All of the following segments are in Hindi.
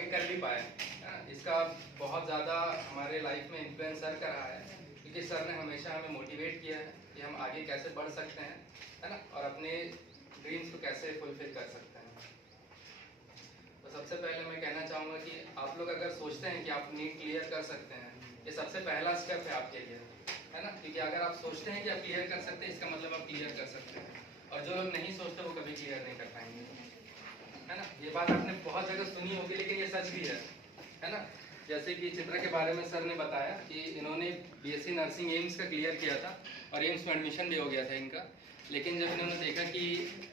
आगे कर भी पाए। इसका बहुत ज़्यादा हमारे लाइफ में इन्फ्लुएंस सर का रहा है, क्योंकि सर ने हमेशा हमें मोटिवेट किया है कि हम आगे कैसे बढ़ सकते हैं, है ना, और अपने ड्रीम्स को कैसे फुलफिल कर सकते हैं। तो सबसे पहले मैं कहना चाहूँगा कि आप लोग अगर सोचते हैं कि आप नीट क्लियर कर सकते हैं, ये सबसे पहला स्टेप है आपके लिए, है ना, क्योंकि अगर आप सोचते हैं कि आप क्लियर कर सकते हैं, इसका मतलब आप क्लियर कर सकते हैं। और जो लोग नहीं सोचते वो कभी क्लियर नहीं कर पाएंगे, है ना। ये बात आपने बहुत जगह सुनी होगी, लेकिन ये सच भी है ना। जैसे कि चित्रा के बारे में सर ने बताया कि इन्होंने बीएससी नर्सिंग एम्स का क्लियर किया था और एम्स में एडमिशन भी हो गया था इनका, लेकिन जब इन्होंने देखा कि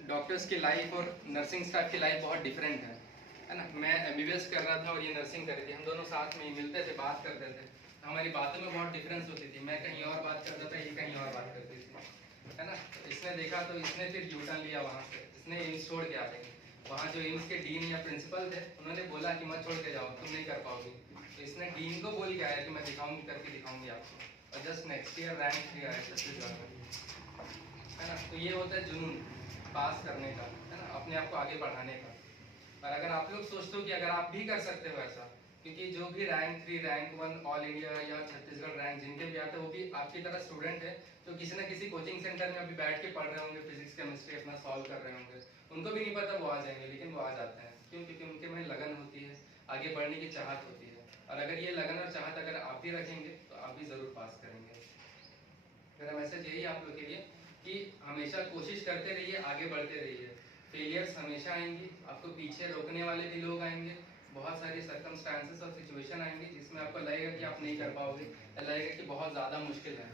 डॉक्टर्स की लाइफ और नर्सिंग स्टाफ की लाइफ बहुत डिफरेंट है ना। मैं एमबीबीएस कर रहा था और ये नर्सिंग कर रही थी, हम दोनों साथ में ही मिलते थे, बात करते थे, हमारी बातों में बहुत डिफरेंस होती थी। मैं कहीं और बात करता था, ये कहीं और बात करती थी, है ना। तो इसने देखा तो इसने फिर यूटर्न लिया, वहाँ से इसने एम्स छोड़ के आ गई। वहाँ जो एम्स के डीन या प्रिंसिपल थे, उन्होंने बोला कि मत छोड़ के जाओ, तुम नहीं कर पाओगे। तो इसने डीन को बोल के आया कि मैं दिखाऊंगी, करके दिखाऊंगी आपको, और जस्ट नेक्स्ट ईयर रैंक 3 आया छत्तीसगढ़ में, है ना। तो ये होता है जुनून पास करने का, है ना, अपने आप को आगे बढ़ाने का। और अगर आप लोग सोचते हो कि अगर आप भी कर सकते हो ऐसा, क्योंकि जो भी रैंक 3, रैंक 1 ऑल इंडिया या छत्तीसगढ़ रैंक जिनके भी आते हैं, वो भी आपकी तरह स्टूडेंट है, तो किसी ना किसी कोचिंग सेंटर में अभी बैठ के पढ़ रहे होंगे, फिजिक्स केमिस्ट्री अपना सॉल्व कर रहे होंगे। उनको भी नहीं पता वो आ जाएंगे, लेकिन वो आ जाते हैं। क्यों? क्योंकि उनके में लगन होती है, आगे बढ़ने की चाहत होती है। और अगर ये लगन और चाहत अगर आप ही रखेंगे तो आप भी ज़रूर पास करेंगे। मेरा मैसेज यही आप लोग के लिए कि हमेशा कोशिश करते रहिए, आगे बढ़ते रहिए। फेलियर्स हमेशा आएंगी, आपको पीछे रोकने वाले भी लोग आएंगे, बहुत सारी सर्कमस्टांसेस और सिचुएशन आएंगी जिसमें आपको लगेगा कि आप नहीं कर पाओगे, लगेगा कि बहुत ज़्यादा मुश्किल है।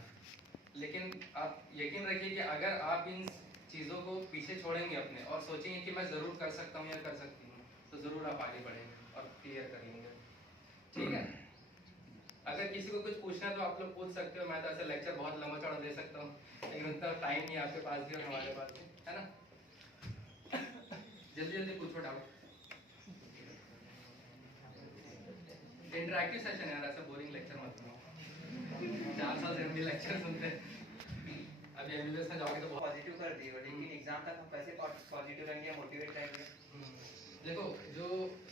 लेकिन आप यकीन रखिए कि अगर आप इन चीज़ों को पीछे छोड़ेंगे अपने और सोचेंगे कि मैं ज़रूर कर सकता हूँ या कर सकती हूँ, तो ज़रूर आप आगे बढ़ेंगे और क्लियर कर लेंगे। ठीक है, अगर किसी को कुछ पूछना है तो आप लोग पूछ सकते हो। मैं तो ऐसा लेक्चर बहुत लंबा चौड़ा दे सकता हूँ, लेकिन उतना टाइम नहीं आपके पास भी और हमारे पास भी, है ना। जल्दी जल्दी पूछो डाउट। इंटरैक्टिव सेशन यार, ऐसा बोरिंग लेक्चर मत बनाओ। 4 साल से हम भी लेक्चर सुनते हैं, अभी एमबीबीएस में जाओगे तो बहुत पॉजिटिव कर दिए, लेकिन एग्जाम तक हम कैसे पॉजिटिव रहेंगे, मोटिवेट रहेंगे? देखो, जो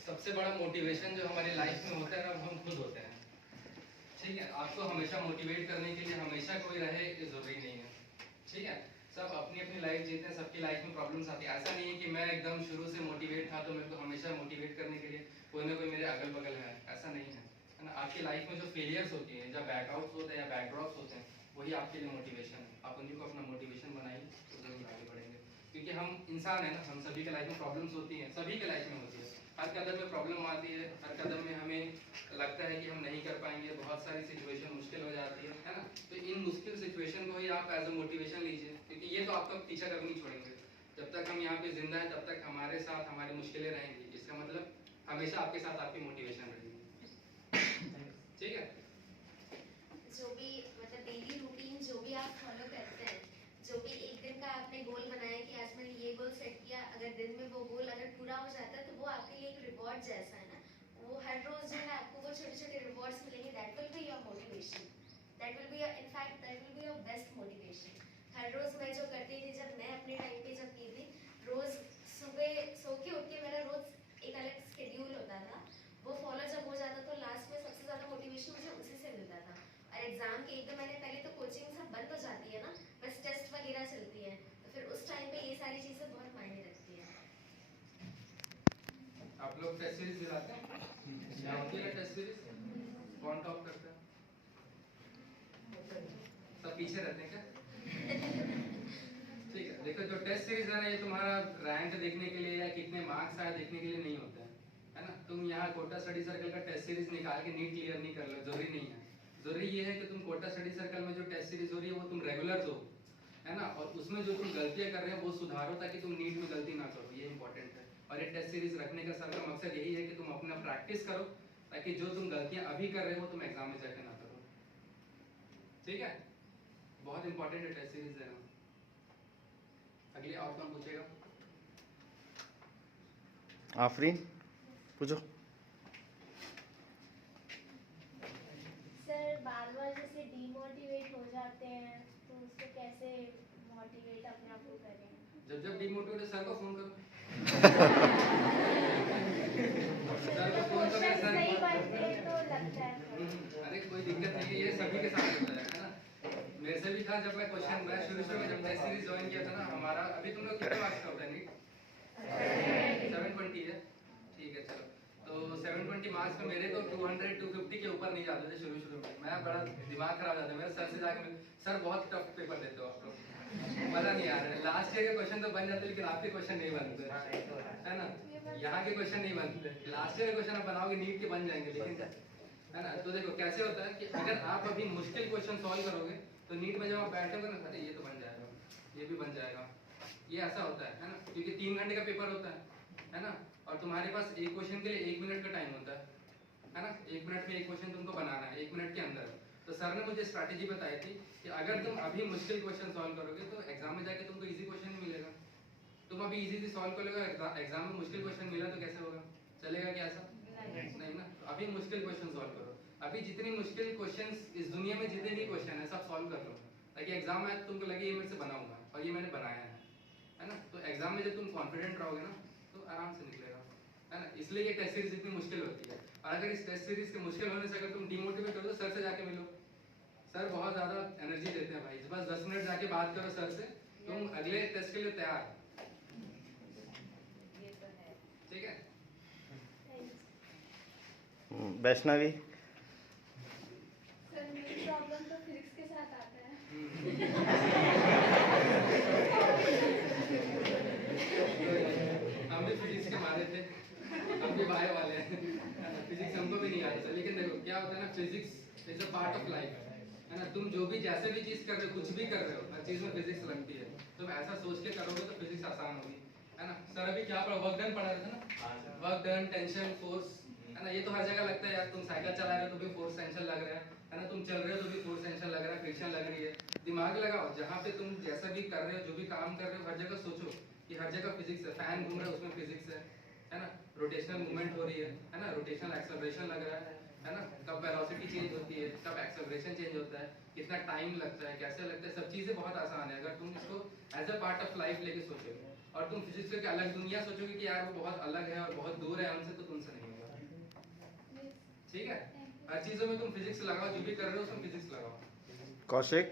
सबसे बड़ा मोटिवेशन जो हमारी लाइफ में होता है ना, हम खुद होते हैं। ठीक है, आपको हमेशा मोटिवेट करने के लिए हमेशा कोई रहे ये जरूरी नहीं है। ठीक है, सब अपनी अपनी लाइफ जीते हैं, सबकी लाइफ में प्रॉब्लम्स आती है। ऐसा नहीं है कि मैं एकदम शुरू से मोटिवेट था तो मेरे को हमेशा मोटिवेट करने के लिए कोई ना कोई मेरे अगल बगल है, ऐसा नहीं है ना। आपकी लाइफ में जो फेलियर्स होती हैं, जब बैकआउट्स होते हैं या बैकड्रॉप्स होते हैं, वही आपके लिए मोटिवेशन है। आप उन्हीं को अपना मोटिवेशन बनाइए तो जरूर आगे बढ़ेंगे। क्योंकि हम इंसान है ना, हम सभी के लाइफ में प्रॉब्लम्स होती हैं, सभी के लाइफ में होती है। हर कदम में प्रॉब्लम आती है, हर कदम में हमें लगता है कि हम नहीं कर पाएंगे, बहुत सारी सिचुएशन मुश्किल हो जाती है ना। तो इन मुश्किल सिचुएशन को ही आप एज अ मोटिवेशन लीजिए, क्योंकि ये तो आपका पीछा कभी नहीं छोड़ेंगे। जब तक हम यहाँ पे जिंदा है तब तक हमारे साथ हमारी मुश्किलें रहेंगी। इसका मतलब हमेशा आपके साथ आपकी मोटिवेशन रहेगी। ठीक है, जो भी मतलब डेली रूटीन जो भी आप फॉलो करते हैं, जो भी एक दिन का आपने गोल बनाया कि आज मैंने ये गोल सेट किया, अगर दिन में वो गोल अगर पूरा हो जाता है तो वो आपके लिए एक रिवॉर्ड जैसा है ना। वो हर रोज जो है आपको वो छोटे छोटे रिवॉर्ड्स मिलेंगे, that will be your motivation, that will be your, in fact that will be your best motivation. हर रोज मैं जो करती थी, जब मैं अपने टाइम पे जब की थी, रोज सुबह सो के उठ के मेरा रोज एक अलग शेड्यूल होता था, वो फॉलो जब हो जाता तो लास्ट में सबसे ज्यादा मोटिवेशन मुझे उसी से मिलता था। और एग्जाम के 1-2 महीने पहले तो कोचिंग सब बंद हो जाती है ना, बस टेस्ट वगैरह चलती है, तो फिर उस टाइम पे ये सारी चीजें बहुत मायने रखती है। आप लोग टेस्ट सीरीज दिलाते हैं? क्या होती है टेस्ट सीरीज? कौन टॉप करता है? सब पीछे रहते हैं क्या? ठीक है, देखो, जो टेस्ट सीरीज है ना, ये तुम्हारा रैंक देखने के लिए या कितने मार्क्स आए देखने के लिए नहीं होता है ना। तुम यहाँ कोटा स्टडी सर्कल का टेस्ट सीरीज निकाल के नीट क्लियर नहीं कर लो, जरूरी नहीं है। जरूरी ये है कि तुम कोटा स्टडी सर्कल में जो टेस्ट सीरीज हो रही है वो तुम रेगुलर दो, है ना, और उसमें जो तुम गलतियां कर रहे हो वो सुधारो, ताकि तुम नीट में गलती ना करो। ये इंपॉर्टेंट है। और ये टेस्ट सीरीज रखने का सर का मकसद यही है कि तुम अपना प्रैक्टिस करो, ताकि जो तुम गलतियां अभी कर रहे हो तुम एग्जाम में जाके ना करो। ठीक है, बहुत इंपॉर्टेंट है टेस्ट सीरीज देना। अगले और कौन पूछेगा? आफरीन पूछो। सर बार बार जैसे डीमोटिवेट हो जाते हैं तो उसको कैसे मोटिवेट अपने आप को करें? जब जब डीमोटिवेट सर को फोन करो। सर को फोन करो, था जब मैं शुरू में जब टेस्ट सीरीज ज्वाइन किया था ना हमारा, अभी तुम लोग कितने मार्क्स का होता है नीट? 720 है, ठीक है चलो। तो 720 मार्क्स में मेरे तो 200 250 के ऊपर नहीं जाते थे शुरू में। मैं बड़ा दिमाग खराब जाता मेरा, सर से जाके सर बहुत टफ पेपर देते हो आप लोग, मजा नहीं आ रहा है। लास्ट ईयर के क्वेश्चन तो बन जाते लेकिन आपके क्वेश्चन नहीं बनते, है ना? यहाँ के क्वेश्चन नहीं बनते, लास्ट ईयर के क्वेश्चन आप बनाओगे नीट के बन जाएंगे, लेकिन है ना? तो देखो कैसे होता है कि अगर आप अभी मुश्किल क्वेश्चन सॉल्व करोगे तो नीट में जब आप बैठोगे ना, अरे ये तो बन जाएगा, ये भी बन जाएगा, ये ऐसा होता है ना? क्योंकि 3 घंटे का पेपर होता है ना? और तुम्हारे पास एक क्वेश्चन के लिए 1 मिनट का टाइम होता है ना? 1 मिनट में एक क्वेश्चन तुमको बनाना है, 1 मिनट के अंदर। तो सर ने मुझे स्ट्रैटेजी बताई थी कि अगर तुम अभी मुश्किल क्वेश्चन सॉल्व करोगे तो एग्जाम में जाके तुमको इजी क्वेश्चन मिलेगा। तुम अभी इजी सॉल्व कर लोगे, एग्जाम में मुश्किल क्वेश्चन मिला तो कैसे होगा? चलेगा क्या ऐसा? नहीं ना। तो अभी मुश्किल क्वेश्चन सॉल्व करो, अभी जितनी मुश्किल क्वेश्चंस इस दुनिया में जितने भी क्वेश्चन है सब सॉल्व कर लो, ताकि एग्जाम में तुमको लगे ये मेरे से बनाऊंगा और ये मैंने बनाया है ना? तो एग्जाम में जब तुम कॉन्फिडेंट रहोगे ना तो आराम से निकलेगा, है ना? इसलिए ये टेस्ट सीरीज इतनी मुश्किल होती है। और अगर इस टेस्ट सीरीज के मुश्किल होने से अगर तुम डिमोटिवेट हो तो सर से जाके मिलो, सर बहुत ज्यादा एनर्जी देते हैं भाई। बस 10 मिनट जाके बात करो सर से, तुम अगले टेस्ट के लिए तैयार, ठीक है? वैष्णवी सर मेरी प्रॉब्लम तो फिजिक्स के साथ आता है। हम भी फिजिक्स के मारे थे, हम भी बायो वाले हैं, फिजिक्स हमको भी नहीं आता था। लेकिन देखो क्या होता है ना, physics is a part of life, है ना? तुम जो भी जैसे भी चीज कर रहे हो, कुछ भी कर रहे हो, हर चीज में फिजिक्स लगती है। तुम ऐसा सोच के करोगे तो फिजिक्स आसान होगी, है ना? सर अभी क्या पढ़ा, वर्क डन पढ़ा रहे थे ना? वर्क डन, टेंशन, फोर्स, है ना? ये तो हर जगह लगता है यार। तुम साइकिल चला रहे हो तो भी फोर्स टेंशन लग रहा है ना? तुम चल रहे हो तो भी फोर्स टेंशन लग रहा है, फ्रिक्शन लग रही है। दिमाग लगाओ, जहाँ पे तुम जैसा भी कर रहे हो, जो भी काम कर रहे हो, हर जगह सोचो कि हर जगह फिजिक्स है। फैन घूम रहा है उसमें फिजिक्स है ना? रोटेशनल मूवमेंट हो रही है ना? रोटेशनल एक्सेलरेशन लग रहा है ना? कब वेलोसिटी चेंज होती है, कब एक्सेलरेशन चेंज होता है, कितना टाइम लगता है, कैसे लगता है, सब चीजें बहुत आसान है अगर तुम इसको as a part of life लेके सोचोगे। और तुम फिजिक्स की अलग दुनिया सोचोगे कि यार वो बहुत अलग है और बहुत दूर है हमसे, तो तुमसे नहीं होगा, ठीक है? हर चीजों में तुम फिजिक्स लगाओ, जो भी कर रहे हो उसमें फिजिक्स लगाओ। कौशिक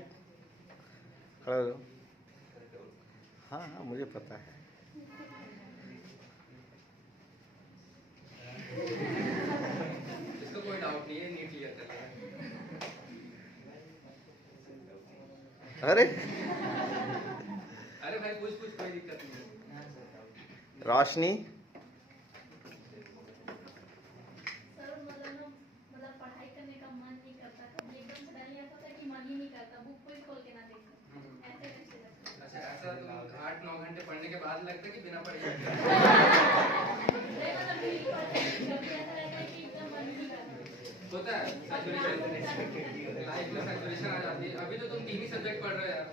खड़ा हो। हाँ हाँ मुझे पता है। इसको कोई डाउट नहीं है, नीट क्लियर कर लेगा। अरे अरे भाई पूछ कोई दिक्कत नहीं है। रोशनी सर मतलब पढ़ाई करने का मन नहीं करता, कभी एकदम सडनली ऐसा होता है कि मन ही नहीं करता, बुक कोई खोल के ना देखो, ऐसे कैसे लगता है? अच्छा, ऐसा तुम 8-9 घंटे पढ़ने के बाद लगता है कि बिना पढ़े? नहीं मतलब भी कभी ऐसा रहता है कि एकदम मन ही नहीं करता। होता है सैचुरेशन, लाइफ में सैचुरेशन आ जाती है। अभी तो तुम 3 ही सब्जेक्ट पढ़ रहे हो यार,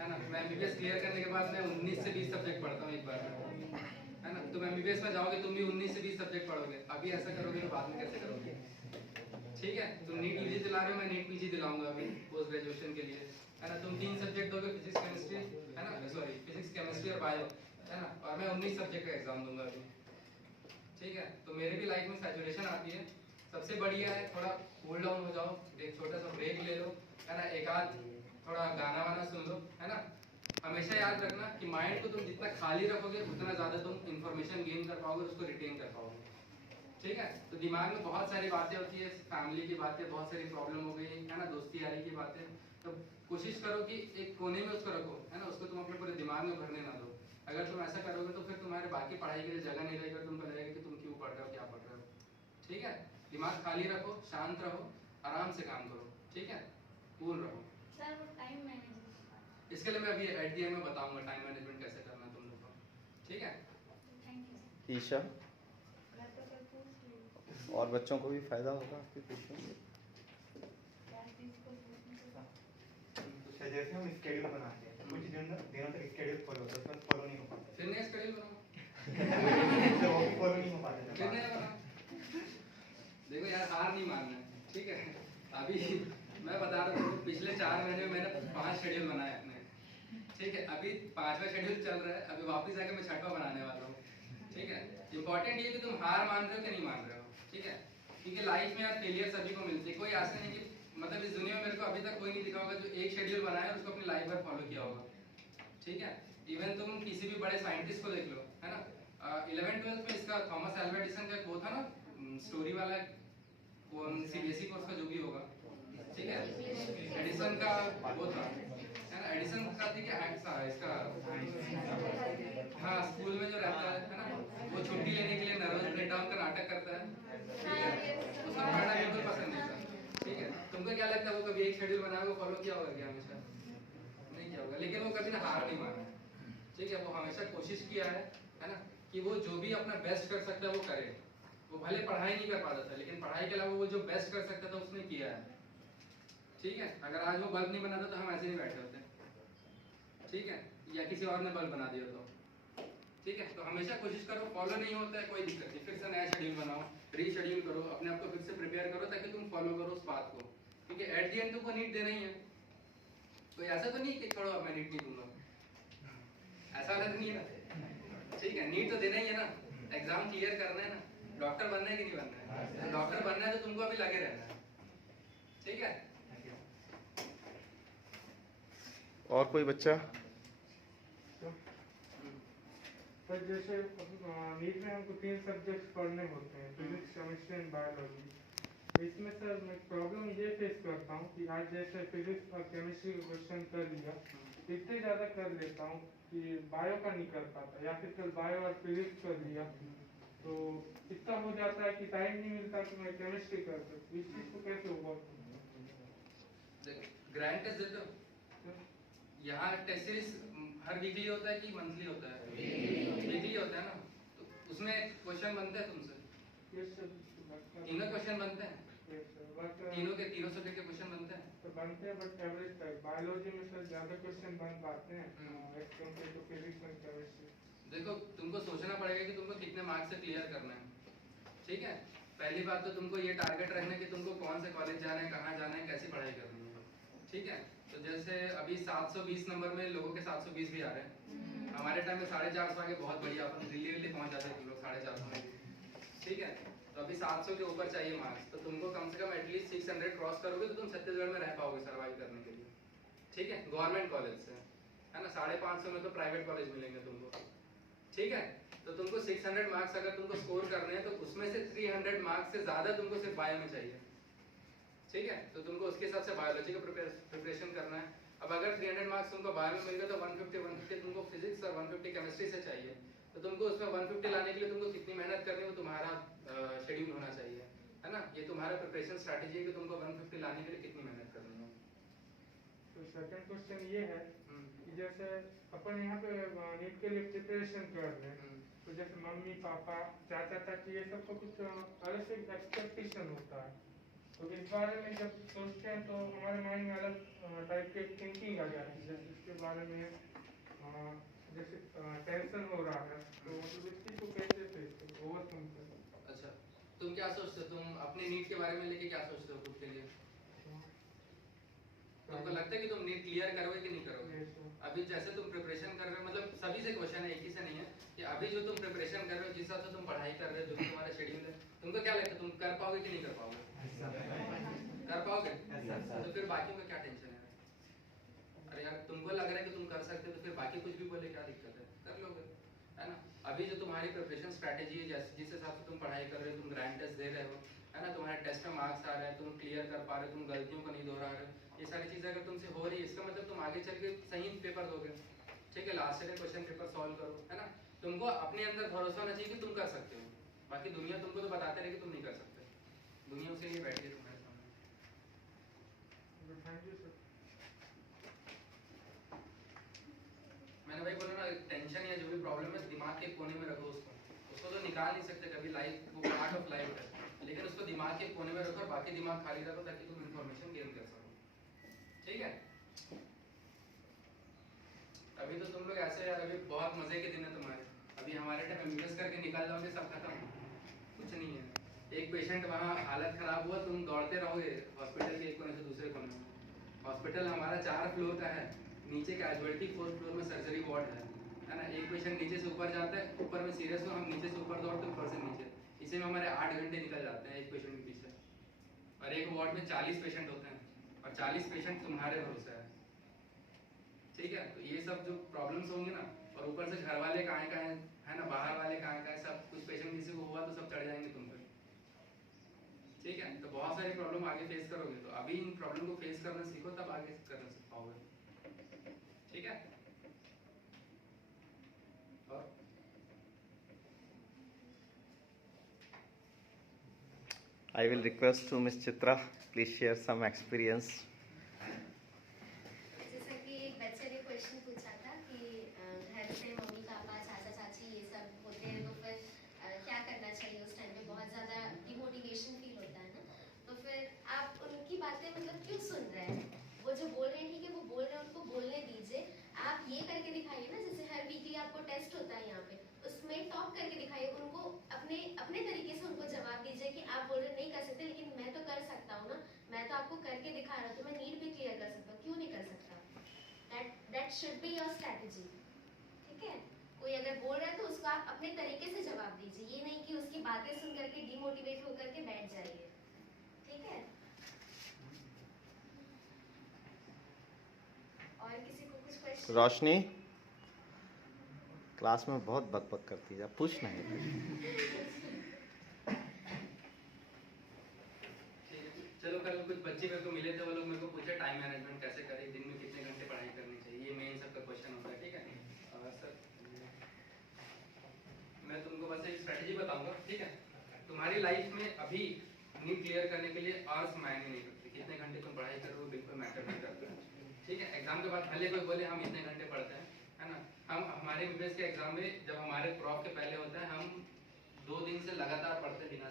है ना? मैं एमबीबीएस क्लियर करने के बाद मैं 19 से 20 सब्जेक्ट पढ़ता हूँ एक बार में, है ना? तुम एमबीबीएस में जाओगे तुम भी 19 से 20 सब्जेक्ट पढ़ोगे। अभी ऐसा करोगे तो बाद में कैसे करोगे? ठीक है, तुम नीट यूजी दिला रहे हो, मैं नीट पीजी दिलाऊंगा अभी पोस्ट ग्रेजुएशन के लिए, है ना? तुम 3 सब्जेक्ट दोगे, फिजिक्स केमिस्ट्री, है ना? सॉरी फिजिक्स केमिस्ट्री और बायो, है ना? और मैं 19 सब्जेक्ट का एग्जाम दूंगा अभी, ठीक है? तो मेरे भी लाइफ में सैचुरेशन आती है। सबसे बढ़िया है थोड़ा कूल डाउन हो जाओ, एक छोटा सा ब्रेक ले लो, है ना? एक आध थोड़ा गाना वाना सुन लो, है ना? हमेशा याद रखना कि माइंड को तुम जितना खाली रखोगे उतना ज्यादा तुम इंफॉर्मेशन गेन कर पाओगे, उसको रिटेन कर पाओगे, ठीक है? तो दिमाग में बहुत सारी बातें होती है, फैमिली की बातें, बहुत सारी प्रॉब्लम हो गई, है ना? दोस्ती यारी की बातें, तो कोशिश करो कि एक कोने में उसको रखो, है ना? उसको तुम अपने पूरे दिमाग में भरने ना दो। अगर तुम ऐसा करोगे तो फिर तुम्हारे बाकी पढ़ाई के लिए जगह नहीं रहेगी, तुमको लगेगा कि तुम क्यों पढ़ रहे हो, क्या पढ़ रहे हो, ठीक है? दिमाग खाली रखो, शांत रहो, आराम से काम करो, ठीक है? कूल रहो। सर वो टाइम मैनेजमेंट, इसके लिए मैं अभी एट द एंड में बताऊंगा टाइम मैनेजमेंट कैसे करना है तुम लोग को, ठीक है? Thank you. ईशा घर पे कोई पूछ ले और बच्चों को भी फायदा होगा आपके क्वेश्चन से। जैसे हम स्केड्यूल बनाते हैं कुछ दिनों तक स्केड्यूल फॉलो होता है, उसमें फॉलो नहीं हो पाता, फिर नया शेड्यूल बनाओ, तो वो भी फॉलो नहीं हो पाता फिर नया बनाओ। देखो यार हार नहीं मानना है, ठीक है? अभी मैं बता रहा हूँ पिछले 4 महीने में मैंने 5 शेड्यूल बनाए अपने, ठीक है? अभी 5वां शेड्यूल चल रहा है, अभी वापस जाके मैं 6वां बनाने वाला हूँ, ठीक है? इंपॉर्टेंट ये कि तुम हार मान रहे हो कि नहीं मान रहे हो, ठीक है? क्योंकि लाइफ में यार फेलियर सभी को मिलती है, कोई ऐसा नहीं कि मतलब इस दुनिया में मेरे को अभी तक कोई नहीं दिखा होगा जो एक शेड्यूल बनाया और उसको अपनी लाइफ भर फॉलो किया होगा, ठीक है। इवन तुम किसी भी बड़े साइंटिस्ट को देख लो, है ना, 11th-12th में इसका थॉमस अल्वा एडिसन का एक वो था ना, स्टोरी वाला, कौन सीबीएसई कोर्स का जो भी होगा, ठीक है, एडिसन का वो था, है ना, एडिसन का थी कि इसका हाँ स्कूल में जो रहता है ना, वो छुट्टी लेने के लिए नर्वस ब्रेकडाउन का नाटक करता है, ठीक है, उसको पढ़ना बिल्कुल पसंद नहीं था, ठीक है। तुमको क्या लगता है वो कभी एक शेड्यूल बनाया वो फॉलो किया होगा क्या? हमेशा नहीं किया होगा, लेकिन वो कभी ना हार नहीं माना, ठीक है। वो हमेशा कोशिश किया है ना, कि वो जो भी अपना बेस्ट कर सकता है वो करे। वो भले पढ़ाई नहीं कर पाता था, लेकिन पढ़ाई के अलावा वो जो बेस्ट कर सकता था उसने किया है, ठीक है। अगर आज वो बल्ब नहीं बनाता तो हम ऐसे नहीं बैठे होते, ठीक है, या किसी और ने बल्ब बना दिया तो, ठीक है। तो हमेशा कोशिश करो, फॉलो नहीं होता है कोई दिक्कत नहीं, फिर से नया शेड्यूल बनाओ, रीशेड्यूल करो, अपने आप को फिर से प्रिपेयर करो ताकि तुम फॉलो करो उस बात को, क्योंकि एट द एंड तुमको नीट देना ही है। कोई ऐसा तो नहीं कि छोड़ो अब मैं नीट नहीं दूंगा, ऐसा वाला तो नहीं है ना, ठीक है। नीट तो देना ही है ना, एग्जाम क्लियर करना है ना, डॉक्टर बनना है कि नहीं बनना है? तो डॉक्टर बनना है तो तुमको अभी लगे रहना है, ठीक है। और कोई बच्चा? सर जैसे नीट में हमको 3 सब्जेक्ट पढ़ने होते हैं, फिजिक्स, केमिस्ट्री एंड बायोलॉजी। इसमें सर मैं प्रॉब्लम ये फेस करता हूँ कि आज जैसे फिजिक्स और केमिस्ट्री का क्वेश्चन कर लिया, इतने ज़्यादा कर लेता हूँ कि बायो का नहीं कर पाता, या फिर कल बायो और फिजिक्स कर लिया तो इतना हो जाता है कि टाइम नहीं मिलता कि मैं केमिस्ट्री कर सकूँ। इस चीज़ को कैसे ओवरकम? ग्रैंड टेस्ट देते हो? यहाँ टेस्ट सीरीज हर वीकली होता है कि मंथली होता है? वीकली होता है ना, तो उसमें क्वेश्चन बनते हैं तुमसे? तीनों क्वेश्चन बनते हैं? तीनों सब्जेक्ट के क्वेश्चन बनते हैं? तो बनते हैं बट एवरेज टाइप। बायोलॉजी में सर ज़्यादा क्वेश्चन बन पाते हैं as compare to physics and chemistry. देखो तुमको सोचना पड़ेगा कि तुमको कितने मार्क्स से क्लियर करना है, ठीक है। पहली बात तो तुमको ये टारगेट रखना है कि तुमको कौन से कॉलेज जाना है, कहाँ जाना है, कैसी पढ़ाई करनी है, ठीक है। तो जैसे अभी 720 नंबर में लोगों के 720 भी आ रहे हैं, हमारे टाइम में 450 आगे बहुत बढ़िया, अपन दिल्ली पहुंच जाते थे लोग 450 में, ठीक है। तो अभी 700 के ऊपर चाहिए मार्क्स, तो तुमको कम से कम एटलीस्ट 600 क्रॉस करोगे तो तुम छत्तीसगढ़ में रह पाओगे सर्वाइव करने के लिए, ठीक है। गवर्नमेंट कॉलेज से, है ना, 550 में तो प्राइवेट कॉलेज मिलेंगे तुमको, ठीक है। तो तुमको 600 मार्क्स अगर तुमको स्कोर करने हैं तो उसमें से 300 मार्क्स से ज्यादा तुमको सिर्फ बायो में चाहिए, ठीक है। तो तुमको उसके हिसाब से बायोलॉजी का प्रिपरेशन करना है। अब अगर 300 मार्क्स तुमको बायो में मिल गए तो 150 तुमको फिजिक्स और 150 केमिस्ट्री से चाहिए, तो तुमको उसमें 150 लाने के लिए तुमको कितनी मेहनत करनी है वो तुम्हारा शेड्यूल होना चाहिए, है ना। ये तुम्हारा प्रिपरेशन स्ट्रैटेजी है कि तुमको 150 लाने के लिए कितनी मेहनत करनी है। तो सेकंड क्वेश्चन ये है कि जैसे अपन यहाँ पे नीट के लिए प्रिपरेशन कर रहे हैं, तो जैसे मम्मी पापा चाचा चाची ये सब को कुछ अलग से एक्सपेक्टेशन होता है, तो इस बारे में जब सोचते हैं तो हमारे माइंड में अलग टाइप की थिंकिंग आ जाती है, जैसे इसके बारे में जैसे टेंशन हो रहा है, तो मतलब इस चीज़ को कैसे फेस ओवरकम करें? अच्छा, तुम क्या सोचते हो, तुम अपने नीट के बारे में लेके क्या सोचते हो खुद के लिए? तुमको लगता है कि तुम नीट क्लियर करोगे कि नहीं करोगे? अभी जैसे तुम प्रिपरेशन कर रहे हो, मतलब सभी से क्वेश्चन है, एक ही से नहीं है, कि अभी जो तुम प्रिपरेशन कर रहे हो, जिस हिसाब से तुम पढ़ाई कर रहे हो, जो भी तुम्हारा शेड्यूल है, तुमको क्या लगता है तुम कर पाओगे कि नहीं कर पाओगे? कर पाओगे? तो फिर बाकियों का क्या टेंशन है? अरे यार तुमको लग रहा है कि तुम कर सकते हो तो फिर बाकी कुछ भी बोले क्या दिक्कत है, कर लोगे, है ना। अभी जो तुम्हारी प्रिपरेशन स्ट्रैटेजी है, जिस हिसाब से तुम पढ़ाई कर रहे हो, तुम ग्रैंड टेस्ट दे रहे हो, है ना, तुम्हारे टेस्ट में मार्क्स आ रहे हैं, तुम क्लियर कर पा रहे हो, तुम गलतियों को नहीं दोहरा रहे हो, ये सारी चीज़ें अगर तुमसे हो रही है, इसका मतलब तुम आगे चल के सही पेपर दोगे, ठीक है। Last year question paper solve करो, है ना। तुमको अपने अंदर भरोसा होना चाहिए कि तुम कर सकते हो, बाकी दुनिया तुमको तो बताते रहे कि तुम नहीं कर सकते, दुनिया उसे लिए बैठी है तुम्हारे सामने। Thank you sir. मैंने भाई बोला ना, टेंशन या जो भी प्रॉब्लम है दिमाग के कोने में रखो, उसको तो निकाल नहीं सकते कभी, लाइफ वो पार्ट ऑफ लाइफ है, लेकिन उसको दिमाग के कोने में रखो और बाकी दिमाग खाली रखो ताकि तुम इन्फॉर्मेशन गेन कर सको, ठीक है। अभी तो तुम लोग ऐसे यार, अभी बहुत मजे के दिन है तुम्हारे, अभी हमारे टाइम एमबीबीएस करके निकाल जाओगे सब खत्म, कुछ नहीं है। एक पेशेंट वहाँ हालत खराब हुआ, तुम दौड़ते रहोगे हॉस्पिटल के एक कोने से दूसरे कोने में। हॉस्पिटल हमारा 4 फ्लोर का है, नीचे कैजुअलिटी 4th फ्लोर में सर्जरी वार्ड है ना। एक पेशेंट नीचे से ऊपर जाता है, ऊपर में सीरियस हो, हम नीचे से ऊपर दौड़ते, ऊपर से नीचे, इसी में हमारे 8 घंटे निकल जाते हैं एक पेशेंट के पीछे, और एक वार्ड में 40 पेशेंट होते हैं, और 40 पेशेंट तुम्हारे भरोसे है, ठीक है। तो ये सब जो प्रॉब्लम्स होंगे ना, और ऊपर से घर वाले कहाँ है ना, बाहर वाले कहाँ सब कुछ पेशेंट किसी को हुआ तो सब चढ़ जाएंगे तुम पे, ठीक है। तो बहुत सारी प्रॉब्लम आगे फेस करोगे, तो अभी इन प्रॉब्लम को फेस करना सीखो, तब आगे करना सीख पाओगे, ठीक है। और I will request to Miss Chitra, please share some experience. जैसा कि एक बच्चे ने क्वेश्चन पूछा था कि घर पे मम्मी पापा चाचा चाची ये सब होते हैं तो फिर क्या करना चाहिए उस टाइम पे, बहुत ज़्यादा डिमोटिवेशन फील होता है ना, तो फिर आप उनकी बातें मतलब क्यों सुन रहे हैं, वो जो बोल रहे हैं ठीक है, वो बोल रहे हैं उनको बोलने दीजिए, आप ये करके दिखाइए ना, जैसे हर वीकली आपको टेस्ट होता है यहाँ पे, उसमें टॉप करके दिखाइए उनको, अपने अपने तरीके से उनको जवाब दीजिए कि आप बोल रहे नहीं कर सकते लेकिन मैं तो कर सकता हूँ ना, मैं तो आपको करके दिखा रहा हूँ, तो मैं नीट भी क्लियर कर सकता हूँ, क्यों नहीं कर सकता। That should be your strategy, ठीक है। कोई अगर बोल रहा है तो उसको आप अपने तरीके से जवाब दीजिए, ये नहीं कि उसकी बातें सुन करके डिमोटिवेट होकर के बैठ जाइए, ठीक है। और किसी को कुछ क्वेश्चन? रोशनी क्लास में बहुत बकबक करती है, पूछ नहीं। चलो, कल कुछ बच्चे मेरे को मिले थे, वो लोग मेरे को पूछे टाइम मैनेजमेंट कैसे करें, दिन में कितने घंटे पढ़ाई करनी चाहिए, ये मेन सबका क्वेश्चन होता है, ठीक है। और सर मैं तुमको बस एक स्ट्रेटजी बताऊंगा, ठीक है। तुम्हारी लाइफ में अभी नीट क्लियर करने के लिए आवर्स मायने नहीं करते, कितने घंटे तुम पढ़ाई कर रहे हो बिल्कुल मैटर नहीं करता, ठीक है। एग्जाम के बाद भले कोई बोले हम इतने घंटे पढ़ते हैं, है ना, हम हमारे MBBS के एग्जाम में जब हमारे प्रॉप के पहले होता है, हम 2 दिन से लगातार पढ़ते बिना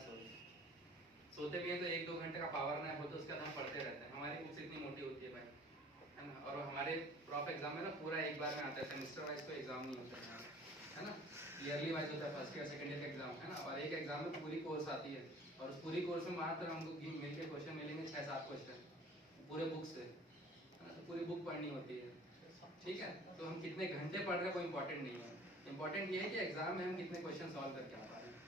सोते भी हैं, तो 1-2 घंटे का पावर नैप होता है, उसके बाद हम पढ़ते रहते हैं, हमारी बुक्स इतनी मोटी होती है भाई, है ना। और हमारे प्रॉप एग्जाम में ना पूरा एक बार में आता है, सेमेस्टर वाइज कोई एग्जाम नहीं होता है ना, ईयरली वाइज होता है, फर्स्ट ईयर सेकंड ईयर का एग्जाम, है ना। और एक एग्जाम में पूरी कोर्स आती है, और उस पूरी कोर्स में मात्र हमको मिलके क्वेश्चन मिलेंगे 6-7 क्वेश्चन पूरे बुक से, है ना। तो पूरी बुक पढ़नी होती है, ठीक है। तो हम कितने घंटे पढ़ रहे हैं कोई इंपॉर्टेंट नहीं है, इंपॉर्टेंट ये है कि एग्जाम में हम कितने क्वेश्चन सॉल्व करके आ पा रहे हैं,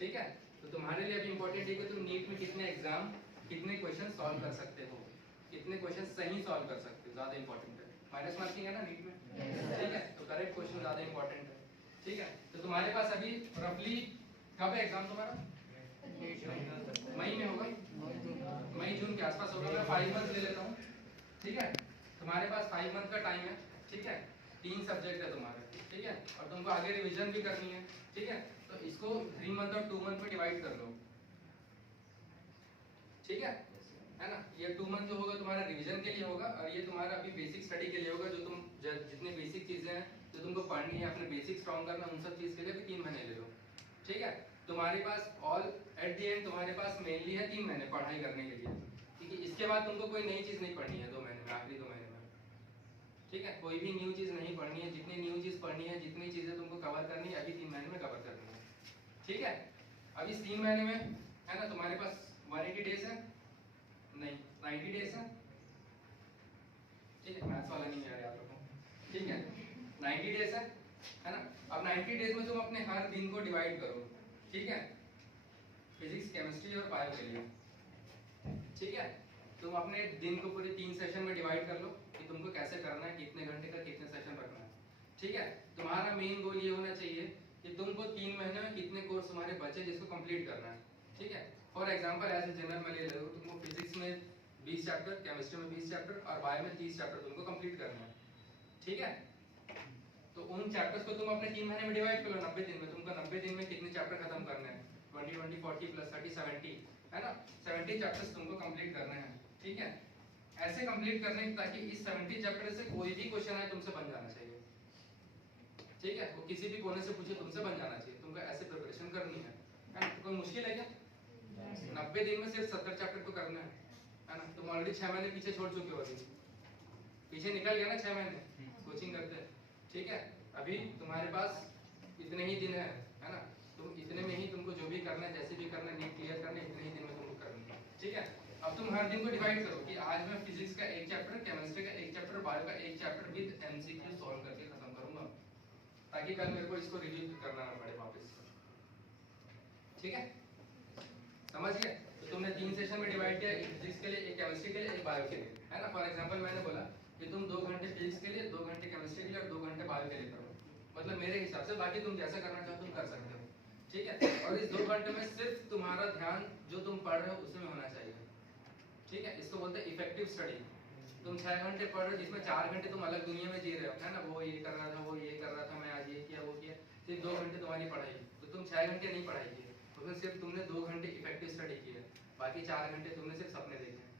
ठीक है। तो तुम्हारे लिए अभी इंपॉर्टेंट है कि तुम नीट में कितने क्वेश्चन सॉल्व कर सकते हो, कितने क्वेश्चन सही सॉल्व कर सकते हो, ज्यादा इंपॉर्टेंट है। माइनस मार्किंग है ना नीट में, ठीक है, तो करेक्ट क्वेश्चन ज्यादा इंपॉर्टेंट है, ठीक है। तो तुम्हारे पास अभी रफली कब है एग्जाम तुम्हारा? मई में होगा, मई जून के आसपास होगा। मैं 5 मंथ ले लेता हूँ, ठीक है। तुम्हारे पास 5 मंथ का टाइम है, ठीक है। 3 सब्जेक्ट है तुम्हारे, ठीक है, और तुमको आगे रिवीजन भी करनी है, ठीक है। तो इसको 3 मंथ और 2 मंथ में डिवाइड कर लो, ठीक है ना। ये 2 मंथ जो होगा तुम्हारा रिवीजन के लिए होगा, और ये तुम्हारा अभी बेसिक स्टडी के लिए होगा, जो तुम जितनी बेसिक चीजें हैं जो तुमको पढ़नी है, अपने बेसिक स्ट्रॉन्ग करना, उन सब चीज के लिए भी 3 महीने ले लो, ठीक है। तुम्हारे पास ऑल एट द एंड तुम्हारे पास मेनली है 3 महीने पढ़ाई करने के लिए, ठीक है। इसके बाद तुमको कोई नई चीज नहीं पढ़नी है 2 महीने में, आखिरी 2 महीने में, ठीक है। कोई भी न्यू चीज नहीं पढ़नी है, जितनी न्यू चीज पढ़नी है, जितनी चीजें तुमको कवर करनी है, अभी 3 महीने में कवर करनी है, ठीक है। अब इस 3 महीने में, है ना, तुम्हारे पास 180 डेज है, नहीं 90 डेज है, ठीक है। मैथ्स वाला नहीं आ रहा आप लोगों को, ठीक है। 90 डेज है ना। अब 90 डेज में तुम अपने हर दिन को डिवाइड करो, ठीक है, फिजिक्स केमिस्ट्री और बायो के लिए, ठीक है। तुम अपने दिन को पूरे 3 सेशन में डिवाइड कर लो कि तुमको कैसे करना है, कितने घंटे का कितने सेशन रखना है, ठीक है। तुम्हारा मेन गोल ये होना चाहिए कि तुमको 3 महीने में कितने कोर्स तुम्हारे बचे जिसको कंप्लीट करना है, ठीक है। For example as a general मैं ले लूं, तुमको फिजिक्स में 20 चैप्टर, केमिस्ट्री में 20 चैप्टर और बायो में 30 चैप्टर तुमको कंप्लीट करना है, ठीक है। तो उन चैप्टर्स को तुम अपने 3 महीने में डिवाइड कर लो 90 दिन में, तुमको 90 दिन में कितने चैप्टर खत्म करने हैं, 20 20 40 प्लस 30 70, है ना। 70 चैप्टर्स तुमको कंप्लीट करने हैं, ठीक है। ऐसे कंप्लीट करने ताकि इस 70 चैप्टर से कोई भी क्वेश्चन आए तुमसे बन जाना चाहिए, ठीक है। वो किसी भी कोने से पूछे तुमसे बन जाना चाहिए, तुमको ऐसे प्रिपरेशन करनी है ना। कोई मुश्किल है क्या? 90 दिन में सिर्फ 70 चैप्टर को करना है ना। तुम ऑलरेडी 6 महीने पीछे छोड़ चुके हो, अभी पीछे निकल गया ना 6 महीने कोचिंग करते, ठीक है। अभी तुम्हारे पास इतने ही दिन है ना। तुम इतने में ही तुमको जो भी करना है, जैसे भी करना है, नीट क्लियर करना है, इतने ही दिन में तुमको करना है, ठीक है। अब तुम हर दिन को डिवाइड करो कि आज मैं फिजिक्स का 1 चैप्टर, केमिस्ट्री का 1 चैप्टर, बायो का 1 चैप्टर विद एमसीक्यू सॉल्व करके खत्म करूंगा, ताकि कल मेरे को इसको रिव्यू करना ना पड़े वापस, ठीक है। समझ गए? तो तुमने 3 सेशन में डिवाइड किया, एक फिजिक्स के लिए, एक केमिस्ट्री के लिए, एक बायो के लिए, है ना। फॉर एग्जांपल मैंने बोला कि तुम 2 घंटे फिजिक्स के लिए, 2 घंटे केमिस्ट्री के लिए और 2 घंटे बायो के लिए करो, मतलब मेरे हिसाब से। बाकी तुम जैसा करना चाहो तुम कर सकते हो, ठीक है। और इस 2 घंटे में सिर्फ तुम्हारा ध्यान जो तुम पढ़ रहे हो उसमें होना चाहिए, ठीक है। इसको बोलते हैं इफेक्टिव स्टडी। तुम 6 घंटे पढ़ रहे हो जिसमें 4 घंटे तुम अलग दुनिया में जी रहे हो, है ना, वो ये कर रहा था, वो ये कर रहा था, मैं आज ये किया, वो किया, सिर्फ 2 घंटे तुम्हारी पढ़ाई, तो तुम 6 घंटे नहीं पढ़ाई की, उसमें सिर्फ तुमने 2 घंटे इफेक्टिव स्टडी की है, बाकी 4 घंटे तुमने सिर्फ सपने देखे हैं,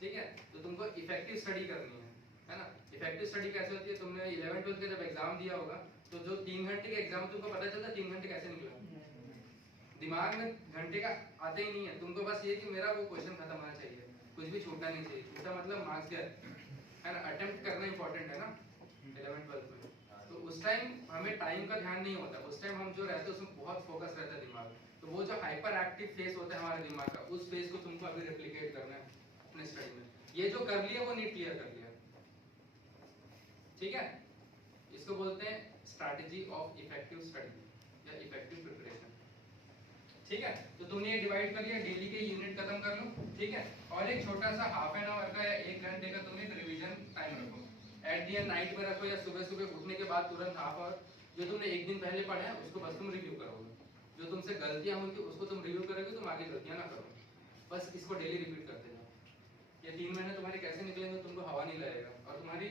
ठीक है। तो तुमको इफेक्टिव स्टडी करनी है ना। इफेक्टिव स्टडी कैसे होती है, तुमने 11th-12th का जब एग्जाम दिया होगा तो जो 3 घंटे के एग्जाम तुमको पता चलता है 3 घंटे कैसे निकला, दिमाग में घंटे का आते ही नहीं है, तुमको बस ये कि मेरा वो क्वेश्चन खत्म होना चाहिए, कुछ भी छूटना नहीं चाहिए, छूटा मतलब मार्क्स गए, है ना। अटेम्प्ट करना इंपॉर्टेंट है ना 11th-12th में। तो उस टाइम हमें टाइम का ध्यान नहीं होता, उस टाइम हम जो रहते हैं उसमें बहुत फोकस रहता है दिमाग, तो वो जो हाइपर एक्टिव फेस होता है हमारे दिमाग का, उस फेस को तुमको अभी रेप्लिकेट करना है अपने स्टडी में। ये जो कर लिया वो नीट क्लियर कर लिया, ठीक है। इसको बोलते हैं स्ट्रैटेजी ऑफ इफेक्टिव स्टडी या इफेक्टिव प्रिपरेशन, ठीक है। तो तुमने ये डिवाइड कर लिया, डेली के यूनिट खत्म कर लो, ठीक है। और एक छोटा सा हाफ एन आवर का या 1 घंटे का तुम एक रिवीजन टाइम रखो, एट दी एंड नाइट में रखो या सुबह सुबह उठने के बाद तुरंत हाफ आवर, जो तुमने एक दिन पहले पढ़ा है उसको बस तुम रिव्यू करोगे, जो तुमसे गलतियां हुई थी उसको तुम रिव्यू करोगे, तुम आगे गलतियां ना करो, बस इसको डेली रिपीट करते जाओ। ये 3 महीने तुम्हारे कैसे निकलेंगे तुमको हवा नहीं लगेगा, और तुम्हारी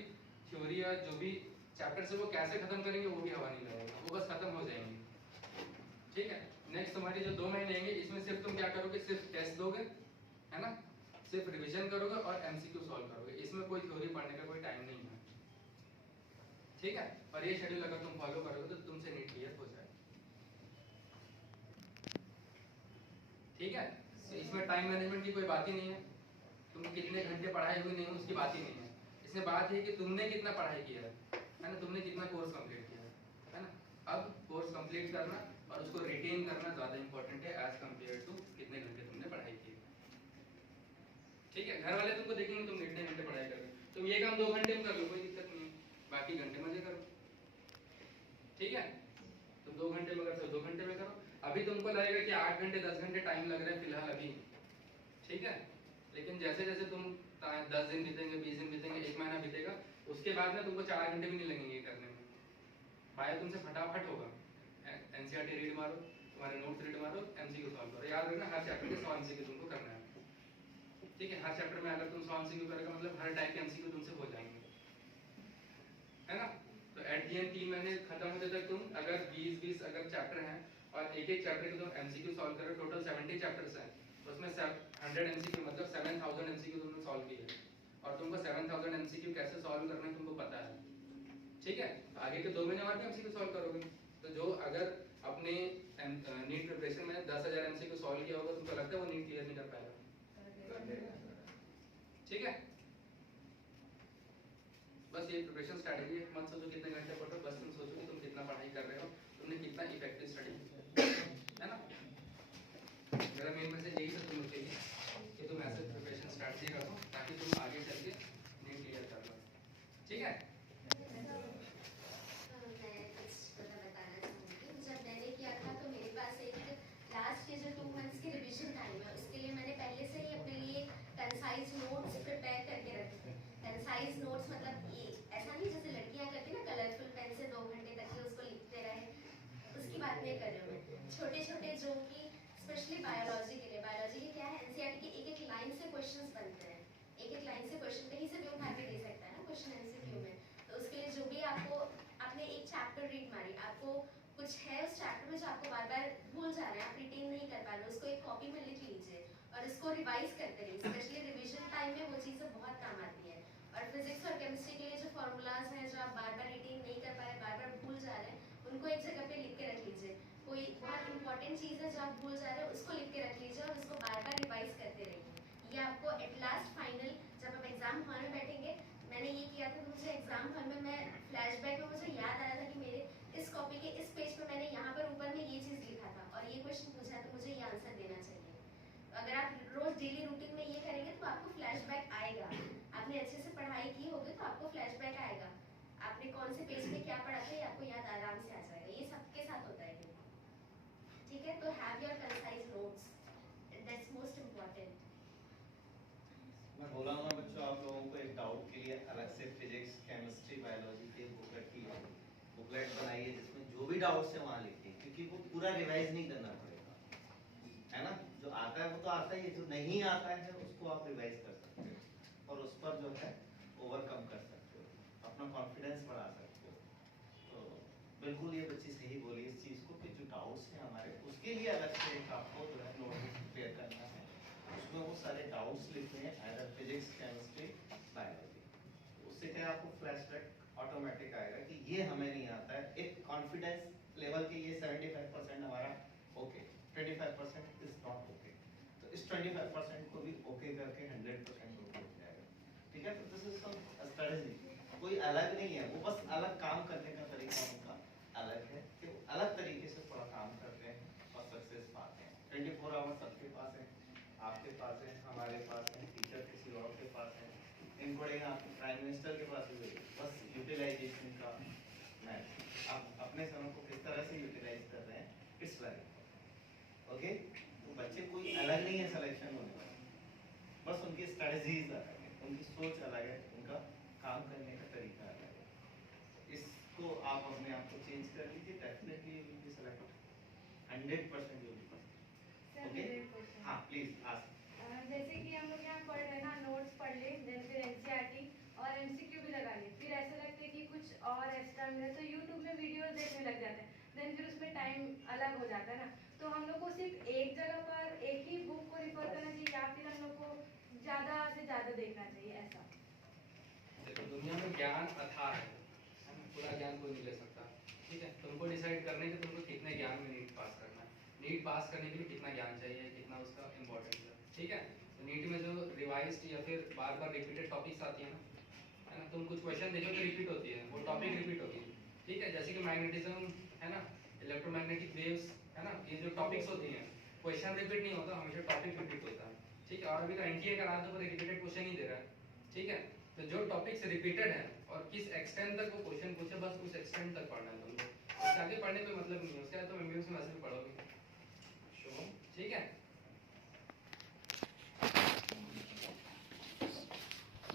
थ्योरी या जो भी चैप्टर से वो कैसे खत्म करेंगे वो भी हवा नहीं लगेगा, वो बस खत्म हो जाएंगे, ठीक है। नेक्स्ट तुम्हारी जो 2 महीने आएंगे इसमें सिर्फ तुम क्या करोगे, सिर्फ टेस्ट दोगे, है ना, सिर्फ रिवीजन करोगे और एमसीक्यू सॉल्व करोगे, इसमें कोई थ्योरी पढ़ने का कोई टाइम नहीं है, ठीक है। और ये शेड्यूल अगर तुम फॉलो करोगे तो तुमसे नीट क्लियर हो जाएगा, ठीक है। तो इसमें टाइम मैनेजमेंट की कोई बात ही नहीं है, तुम कितने घंटे पढ़ाई हुई नहीं उसकी बात ही नहीं है, इसमें बात है कि तुमने कितना पढ़ाई किया है ना, तुमने कितना कोर्स कंप्लीट किया है ना। अब कोर्स कंप्लीट करना और उसको रिटेन करना ज्यादा इंपॉर्टेंट है एज कंपेयर टू कितने घंटे तुमने पढ़ाई की, ठीक है। घर वाले तुमको देखेंगे तुम कितने घंटे पढ़ाई कर रहे हो, तुम ये काम 2 घंटे में कर लो कोई दिक्कत नहीं है, बाकी घंटे मजे करो, ठीक है। तुम 2 घंटे में करते हो 2 घंटे में करो, अभी तुमको लगेगा कि 8 घंटे 10 घंटे टाइम लग रहा है फिलहाल अभी, ठीक है। लेकिन जैसे जैसे तुम 10 दिन बीतेंगे, 20 दिन बीतेंगे, 1 महीना बीतेगा, उसके बाद में तुमको 4 घंटे भी नहीं लगेंगे करने में, भाई तुमसे फटाफट होगा। एनसीईआरटी रीड मारो, तुम्हारे नोट्स रीड मारो, एमसीक्यू सॉल्व करो, याद रखना हर चैप्टर के 100 एमसीक्यू तुमको करना है, ठीक है। हर चैप्टर में अगर तुम 100 एमसीक्यू करोगे मतलब हर टाइप के एमसीक्यू तुमसे हो जाएंगे, है ना। तो एट दी एंड 3 महीने खत्म होते तक तुम अगर 20 अगर चैप्टर हैं और एक एक चैप्टर के तुम एमसीक्यू सॉल्व करो, टोटल 70 चैप्टर्स हैं, उसमें 100 एमसीक्यू मतलब 7000 एमसीक्यू तुमने सॉल्व किए, और तुमको 7000 एमसीक्यू कैसे सॉल्व करना है तुमको पता है, ठीक है। आगे के 2 महीने और भी एमसीक्यू सॉल्व करोगे, तो जो अगर अपने नीट प्रिपरेशन में 10000 एमसीक्यू सॉल्व किया होगा तुमको लगता है वो नीट क्लियर नहीं कर पाएगा, ठीक है। बस ये प्रिपरेशन स्ट्रैटेजी है, मत सोचो कितने घंटे पढ़ रहे हो, बस तुम सोचो कि तुम कितना पढ़ाई कर रहे हो, तुमने कितना इफेक्टिव स्टडी, है ना। मेरा मेन मैसेज यही था तुम लोग के लिए कि तुम ऐसे प्रिपरेशन स्ट्रैटेजी रखो ताकि तुम आगे चल के नीट क्लियर कर लो, ठीक है। लास्ट के जो 2 मंथ्स के रिवीजन टाइम है उसके लिए मैंने पहले से ही अपने लिए कंसाइज नोट्स प्रिपेयर करके रखे थे। कंसाइज नोट्स मतलब ये ऐसा नहीं जैसे लड़कियां करती ना कलरफुल पेन से 2 घंटे तक ही उसको लिखते रहे, उसकी बात नहीं कर रही हूँ मैं। छोटे छोटे जो कि स्पेशली बायोलॉजी के लिए, बायोलॉजी के क्या है एनसीईआरटी के एक एक लाइन से क्वेश्चंस बनते हैं, एक एक लाइन से क्वेश्चन कहीं से भी उठा के दे सकता है ना क्वेश्चन एमसीक्यू में। तो उसके लिए जो भी आपको आपने एक चैप्टर रीड मारी, आपको कुछ है उस चैप्टर में जो आपको बार बार भूल जा रहे हैं, आप रिटेन नहीं कर पा रहे, उसको एक कॉपी में लिख लीजिए और इसको रिवाइज करते रहिए, स्पेशली रिवीजन टाइम में वो चीज़ें बहुत काम आती है। और फिजिक्स और केमिस्ट्री के लिए जो फॉर्मूलाज हैं जो आप बार बार रिटेन नहीं कर पा रहे, बार बार भूल जा रहे हैं, उनको एक जगह पे लिख के रख लीजिए। कोई बहुत इंपॉर्टेंट चीज़ है जो आप भूल जा रहे हैं उसको लिख के रख लीजिए और उसको बार बार रिवाइज करते रहिए। ये आपको एट लास्ट फाइनल जब आप एग्जाम हॉल में बैठेंगे, मैंने ये किया था, मुझे एग्जाम हॉल में मैं फ्लैशबैक में मुझे याद आया था कि मेरे इस कॉपी के इस पेज पे मैंने यहाँ पर ऊपर में ये चीज़ लिखा था और ये क्वेश्चन पूछा है तो मुझे ये आंसर देना चाहिए। अगर आप रोज डेली रूटीन में ये करेंगे तो आपको फ्लैशबैक आएगा, आपने अच्छे से पढ़ाई की होगी तो आपको फ्लैशबैक आएगा, आपने कौन से पेज पे क्या पढ़ा था ये आपको याद आराम से आ जाएगा। ये सबके साथ होता है, ठीक है। तो have your concise notes, that's most से फिजिक्स केमिस्ट्री बायोलॉजी की बुकलेट की है, बुकलेट बनाई है जिसमें जो भी डाउट्स है वहाँ लिखिए, क्योंकि वो पूरा रिवाइज नहीं करना पड़ेगा, है ना। जो आता है वो तो आता ही है, जो नहीं आता है उसको आप रिवाइज कर सकते हो और उस पर जो है ओवरकम कर सकते हो, अपना कॉन्फिडेंस बढ़ा सकते हो। तो बिल्कुल ये बच्ची सही बोली इस चीज़ को कि जो डाउट्स हैं हमारे, उसके लिए अलग से एक आपको जो है नोटबुक प्रिपेयर करना है, उसमें वो सारे डाउट्स लिखने हैं, आइदर फिजिक्स केमिस्ट्री बायोलॉजी। उससे क्या आपको फ्लैशबैक ऑटोमेटिक आएगा कि ये हमें नहीं आता है, एक कॉन्फिडेंस लेवल के ये 75% हमारा ओके, 25% इज नॉट ओके, तो इस 25% को भी ओके करके 100% ओके हो जाएगा, ठीक है। तो दिस इज सम स्ट्रेटजी, कोई अलग नहीं है, वो बस अलग काम करने का तरीका उनका अलग है कि वो अलग तरीके से थोड़ा काम करते हैं और सक्सेस पाते हैं। 24 आवर्स सबके पास है, आपके पास है, हमारे पास है, टीचर किसी और के पास है, इनको आपके प्राइम मिनिस्टर के पास भी है, बस यूटिलाइजेशन का मैच, आप अपने समय को किस तरह से यूटिलाइज कर रहे हैं, इट्स वेरी ओके। तो बच्चे कोई अलग नहीं है सिलेक्शन होने वाला, बस उनकी स्ट्रेटजीज अलग है, उनकी सोच अलग है, उनका काम करने का तरीका अलग है। इसको आप अपने आप को चेंज कर लीजिए, definitely you will be selected, 100% you will be. Sir okay, मेरा एक क्वेश्चन हाँ प्लीज आस्क। जैसे कि हम लोग यहाँ पढ़ रहे हैं ना, नोट्स पढ़ ले, देन फिर एनसीईआरटी और एमसीक्यू भी लगा लिए, फिर ऐसा लगता है कि कुछ और एक्स्ट्रा मिले तो यूट्यूब में वीडियो देखने लग जाते हैं, देन फिर उसमें टाइम अलग हो जाता है ना। तो हम लोग को सिर्फ एक जगह पर एक ही बुक को रिफर करना चाहिए या फिर हम लोग को ज़्यादा से ज़्यादा देखना चाहिए ऐसा? देखो दुनिया में ज्ञान अथाह है ना, पूरा ज्ञान कोई नहीं ले सकता, ठीक है। तुमको डिसाइड करने के तुमको कितने ज्ञान में नीट पास करना है, नीट पास करने के लिए कितना ज्ञान चाहिए, कितना उसका इम्पोर्टेंस है, ठीक है। तो नीट में जो रिवाइज्ड या फिर बार बार रिपीटेड टॉपिक्स आती है ना, तुम कुछ क्वेश्चन देखो तो रिपीट होती है, वो टॉपिक रिपीट होगी, ठीक है। जैसे कि मैग्नेटिज्म है ना, इलेक्ट्रोमैग्नेटिक वेव्स है ना, ये जो टॉपिक्स होती हैं, क्वेश्चन रिपीट नहीं होता, हमेशा टॉपिक रिपीट होता है, ठीक है। और अभी तो एनटीए करा दो पर रिपीटेड क्वेश्चन ही दे रहा है, ठीक है। तो जो टॉपिक्स रिपीटेड है और किस एक्सटेंट तक वो क्वेश्चन पूछे, बस उस एक्सटेंट तक पढ़ना है तुमको, उसके आगे पढ़ने कोई मतलब नहीं है, उसके आगे तुम एमबीबीएस में वैसे भी पढ़ोगे, ठीक है।